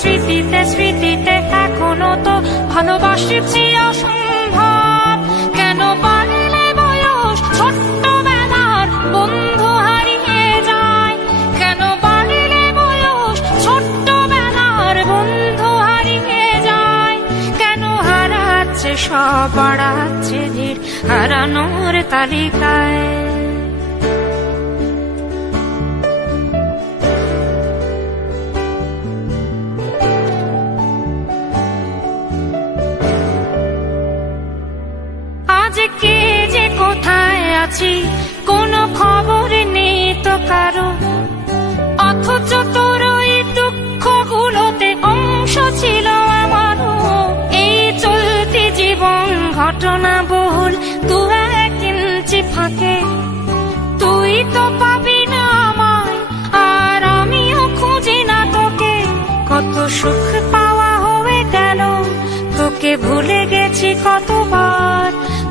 স্মৃতিতে স্মৃতিতে এখনও তো ভালোবাসছি কেন পারলে বয়স বন্ধু হারিয়ে যায়? কেন পারলে বয়স বন্ধু হারিয়ে যায়? কেন হারাচ্ছে সব, বাড়াচ্ছে ভিড় হারানোর তালিকায়? কে যে কোথায় আছি? কোনো খবর নেই তো কারও। অথচ তোর ওই দুঃখগুলোতে অংশ ছিল আমারও। এই চলতি জীবন ঘটনা বহুল, দু এক ইঞ্চি ফাঁকে। তুই তো পাবি না আমায়, আর আমিও খুঁজি না তোকে। কত সুখ পাওয়া হয়ে গেল, তোকে ভুলে গেছি কতবার।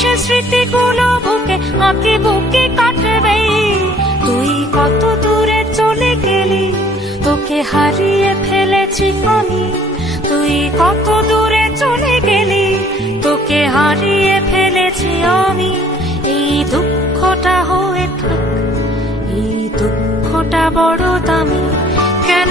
এসে স্মৃতিগুলো বুকে আঁকে বুকে কাটবে। তুই কত দূরে চলে গেলি, তোকে হারিয়ে ফেলেছি আমি। তুই কত দূরে চলে গেলি, তোকে হারিয়ে ফেলেছি আমি। এই দুঃখটা হয়ে থাক, এই দুঃখটা বড় দামি। কেন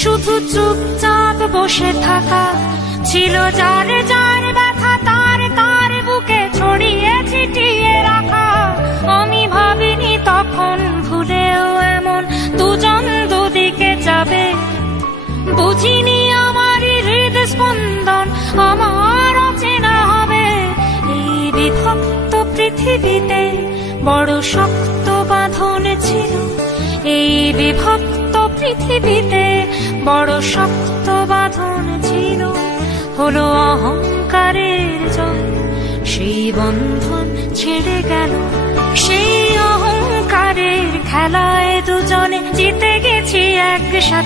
শুধু চুপচাপ বসে থাকা ছিল যার যার ব্যথা তার তার বুকে ছড়িয়ে ছিটিয়ে রাখা। আমি ভাবিনি তখন ভুলেও এমন দুজন দুদিকে যাবে। বুঝিনি আমার হৃদ স্পন্দন আমার অচেনা হবে। এই বিভক্ত পৃথিবীতে বড় শক্ত বাঁধন ছিল। এই বিভক্ত পৃথিবীতে বড় শক্ত বাঁধন ছিল, হলো অহংকারের জয় সেই বন্ধন ছেড়ে গেল, সেই অহংকারের খেলায় দুজনে জিতে গেছি একসাথে।